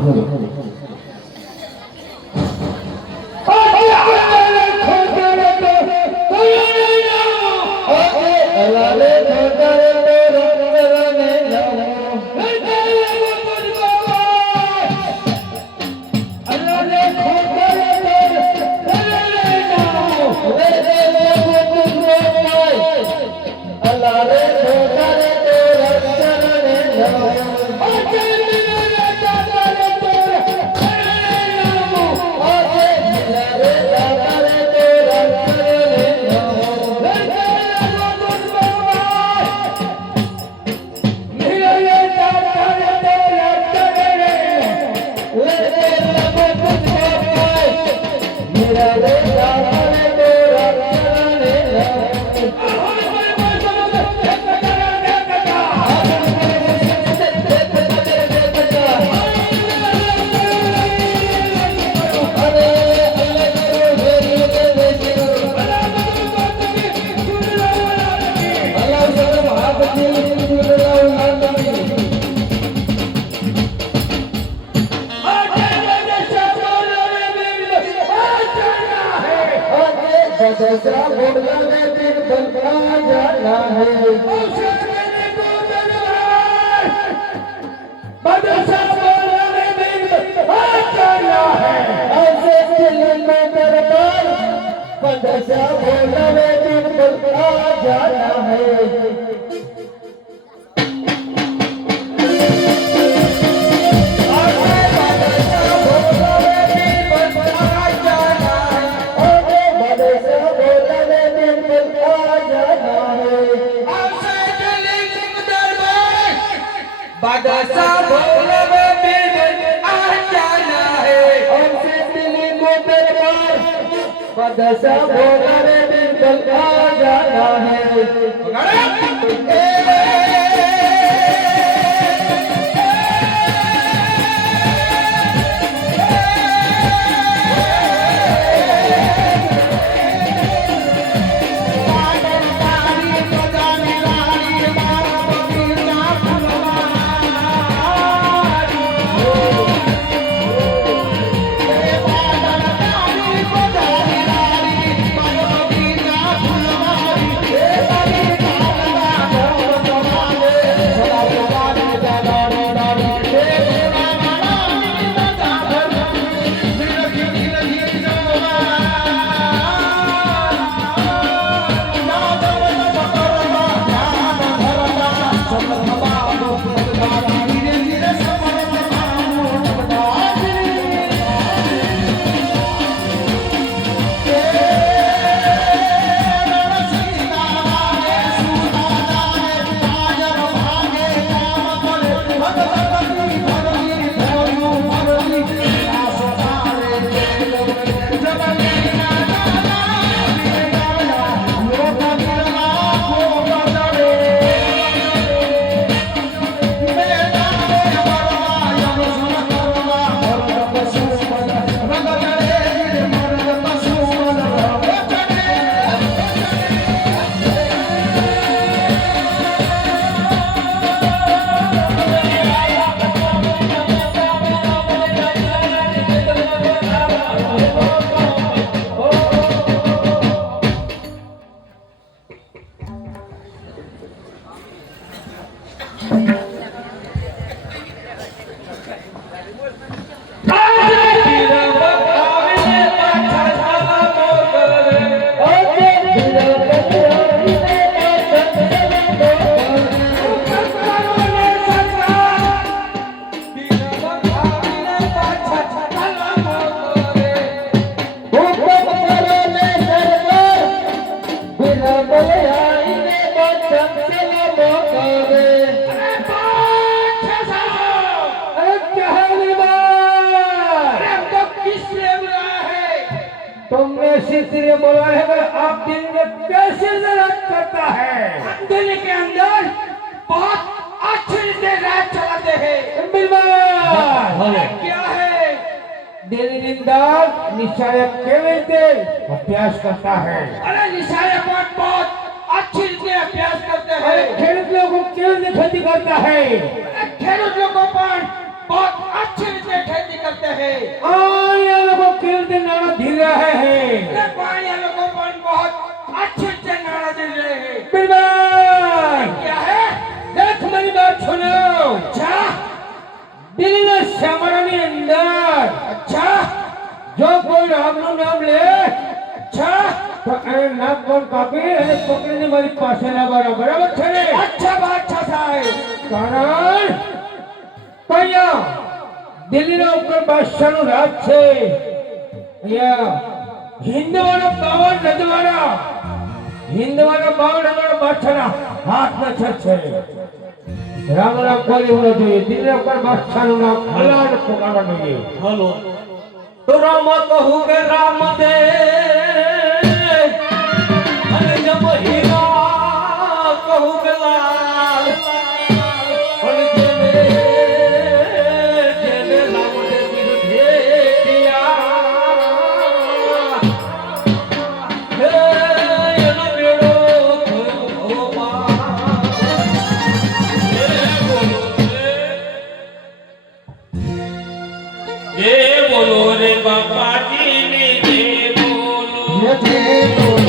痛苦，痛苦，痛苦。में सिद्ध बोला है भाई आप दिन में कैसे ज़रूरत करता है। दिल के अंदर बहुत अच्छे से रात चलाते हैं। बिल्कुल क्या है? दिन निंदार निशाया केवल दिन अभ्यास करता है। अरे निशाने पाठ बहुत अच्छे से अभ्यास करते हैं। खेल लोगों को केवल खेती करता है। खेल लोगों पर बहुत अच्छी रीते खेती करते हैं और ये लोग कीर्ति नाना धीर रहे हैं ये पानी लोगों पर बहुत अच्छे से नारा दे रहे हैं बिरबान क्या है देख मेरी बात सुनो अच्छा દિલ્હીના શ્યામળાની અંદર अच्छा જો કોઈ રામનું નામ લે अच्छा તો એને નાક પણ કાપી અને પકડીને મારી પાસે લાવવાના બરાબર છે ને अच्छा बादशाह साहब કારણ અહીંયા દિલ્હીના ઉપર બાદશાહનું રાજ છે અહીંયા હિન્દવાના બાવન રજવાડા હિન્દવાના બાવન રજવાડા બાદશાહના હાથ નછર છે રામનું નામ કોઈ લેવું ન જોઈએ દિલ્હીના ઉપર બાદશાહનું નામ અલાદ પુકારવા જોઈએ હલો તો રામ કહું કે રામ દે બોલો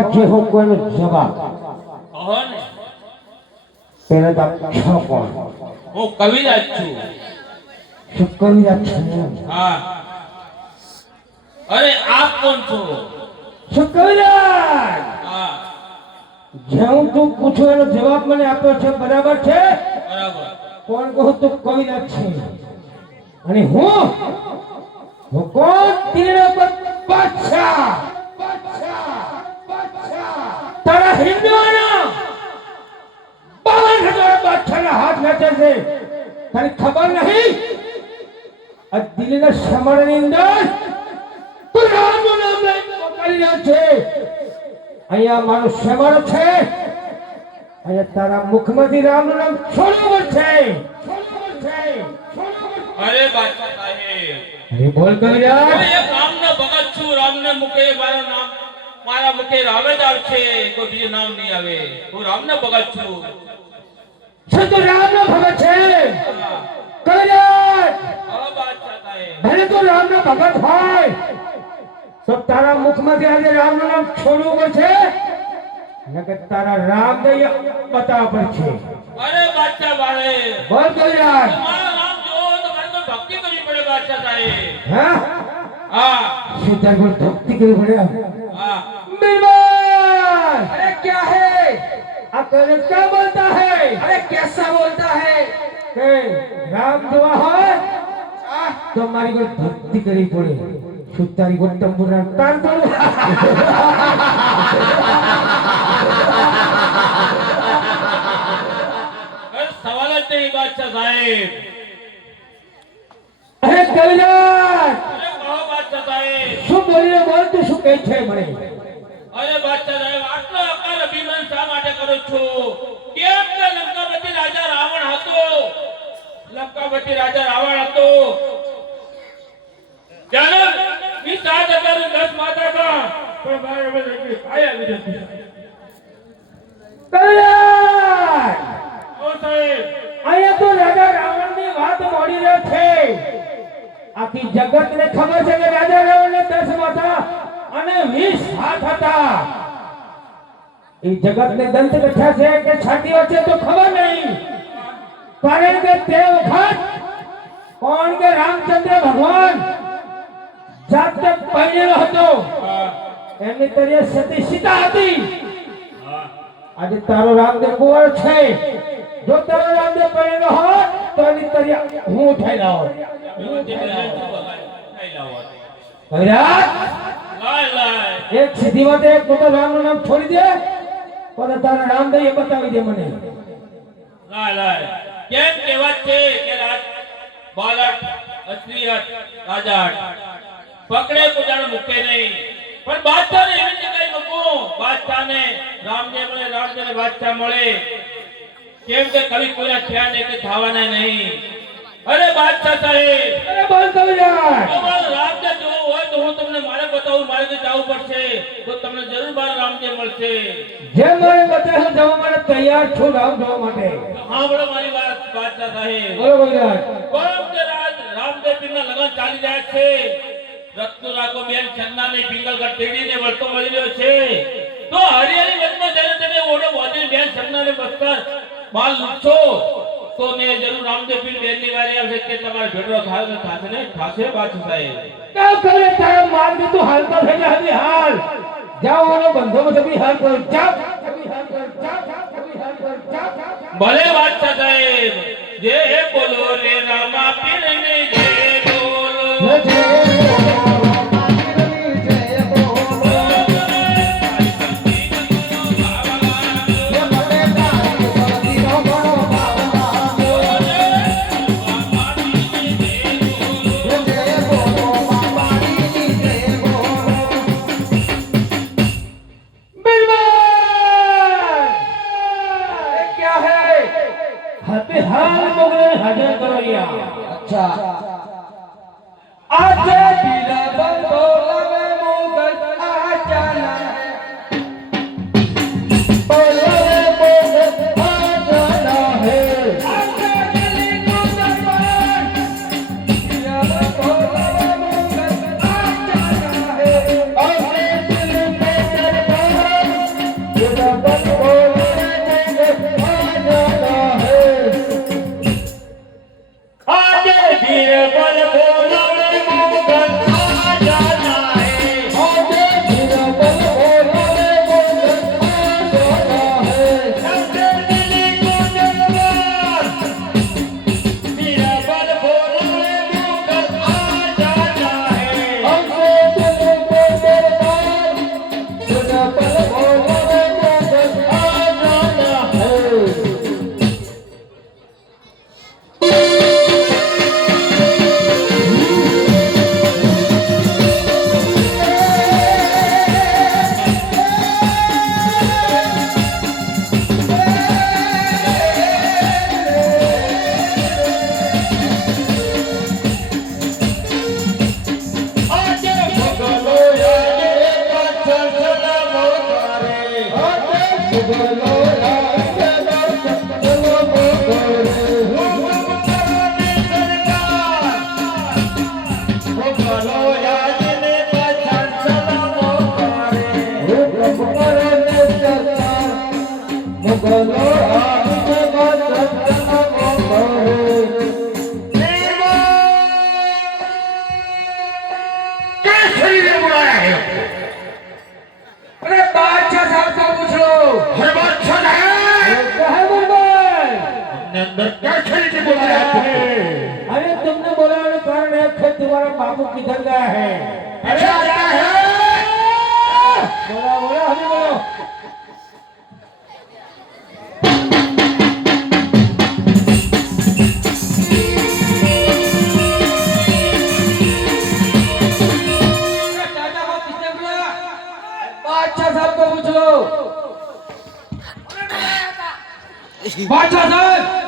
કવાર છે હું કોઈનો જવાબ. પહેલા તો આપ છો કોણ? હું કવિરાજ છું. શું કવિરાજ છે હા. અરે આપ કોણ છો? શું કવિરાજ? હા. જે હું તું પૂછો એનો જવાબ મને આપ્યો છે બરાબર છે? બરાબર. કોણ કહું તું કવિરાજ છે? અને હું? હું કોણ? તીર્ણ પર પાછા. તારા હિન્દુઓના બાવન હજાર બાદશાહના હાથ નાચે છે. તને ખબર નહીં? આ દિલ્હીના સમરની અંદર તું રામનું નામ લઈને પોકારી રહ્યો છે. અહીંયા મારું સમર છે. અહીંયા તારા મુખમાંથી રામનું નામ છોડવું છે. અરે બાદશાહ સાહેબ. અરે બોલ કવિરાજ હું એક ભગત છું. રામને મુખે મારું નામ મારા મુખે રામે જ આવશે કોઈ બીજું નામ નહીં આવે. હું રામનો ભગત છું. શું રામ રામનો ભગત છે. કવિરાજ ભલે તું રામનો ભગત હોય તો તારા મુખમાંથી આજે રામનું નામ છોડવું પડશે. નકર તારા રામ બતાવવા પડશે. અરે બાદશાહ વાળે. બોલ કવિરાજ મારા રામ જો તમારે તો ભક્તિ કરવી પડે બાદશાહ સાહેબ. હા? हाँ। सीता को भक्ति के बढ़िया हाँ। बीमार अरे क्या है? अकेले तो क्या बोलता है? अरे कैसा बोलता है? राम दुआ हो। हाँ। हमारी को भक्ति करी पड़े। सुतारी को टम्बुरा तार पड़ो सवाल नहीं बादशाह साहेब। अरे कल्याण બાદશાહ શું બોલીને બોલ તું શું કહે છે મને? અરે બાદશાહ સાહેબ આટલો અકાલ અભિમાન શા માટે કરો છો? કેમ કે લંકાપતિ રાજા રાવણ હતો? લંકાપતિ રાજા રાવણ હતો. ત્યારે વી સાત હજાર દસ માતા હતા પણ મારે બધા આયા ઓ સાહેબ. અહીંયા તો રાજા રાવણની વાત મળી રહે છે. આખી જગતને ખબર છે કે રાજા રાવણને દસ માથા અને વીસ હાથ હતા. એ જગતને દંત કથા છે કે છાતી વચ્ચે તો ખબર નહીં. કારણ કે તે વખત કોણ કે રામચંદ્ર ભગવાન જાતે પહેરેલો હતો. એમની તરીકે સતી સીતા હતી. આજે તારો રામદેવ કુંવર છે. જો તારો રામદેવ પહેરેલો હોત તો એની તરીકે હું ઉઠાઈ લાવો. એક સીધી વાત એક પોતા રામનું નામ છોડી દે, પણ તારા રામદેવ એ બતાવી દે મને. કેમ કહેવત છે કે રાજ બાલક અસલિયત રાજાટ પકડે કુદાડ મૂકે નહીં પણ બાદશાહને એવી જગ્યાએ મૂકું, બાદશાહને રામદેવ મળે રામદેવને બાદશાહ મળે કેમ કે કવિ કોઈના થયા નહીં કે થવાના નહીં? અરે બાદશાહ સાહેબ! અરે બોલ યાર તમારો રામદેવ જોવું હોય તો હું તમને મારે બતાવું મારે તો જવું પડશે. તો તમને જરૂર બાર રામજે મળશે. જે મારે બતાવે જવા માટે તૈયાર છું રામ જવા માટે. સાંભળો મારી વાત બાદશાહ સાહેબ. બોલો કવિરાજ. કોમ કે રાજ રામદેવ પીરના લગન ચાલી રહ્યા છે. રત્નો રાખો બેન છન્નાની પિંગલગઢ તેડીને વળતો મળી રહ્યો છે. તો હરિયાળી વચમાં જઈને તમે ઓડો વધીને બેન છન્નાને બસ્તર માલ લૂટશો તો ને જરૂર રામદેવ પીર બેનની વારી આવશે કે તમારે ભેડો થાય ને થાશે ને થાશે બાદશાહ સાહેબ. કામ કરે તારા માર્ગ તું હાલતો થઈ હજી હાલ. જાઓ આનો બંધો જાઓ સભી હાલ કરો જાઓ હાલ કરો જાઓ. ભલે વાત સાહેબ. જે બોલો રે રામા પીર ને જે બોલો. अरे तुमने बोला कारण है कि तुम्हारा बापू किधर गया है बोला बोला हमें बोलो चाचा को किसने बुलाया बादशाह साहब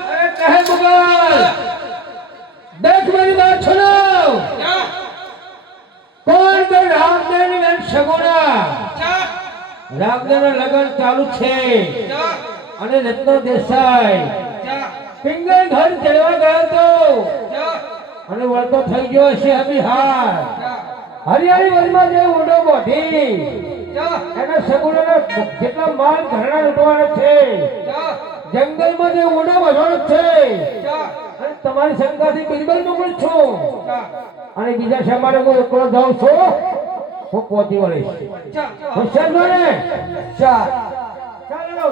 કહે મુગલ દેખ મારી બાત સુનો કોણ તો રામદેવ ને સગોડા રામદેવ લગન ચાલુ છે. અને રત્ન દેસાઈ. પિંગલ ઘર ચડવા ગયો તો. અને વળતો થઈ ગયો છે અભિહાર. હરિયાળી વનમાં જે ઊંડો બોધી. એના સગુણો જેટલા માલ ઘરણા લૂંટવાના છે. જંગલમાં જે ઓડા વસણ છે. અને તમારી શંકાથી બિલબલ મોકલું છું. અને બીજા શમારે કોઈ એકલો જાઉં છું હું પહોંચી વળીશ. હોશિયાર ને ચાલ. ચાલો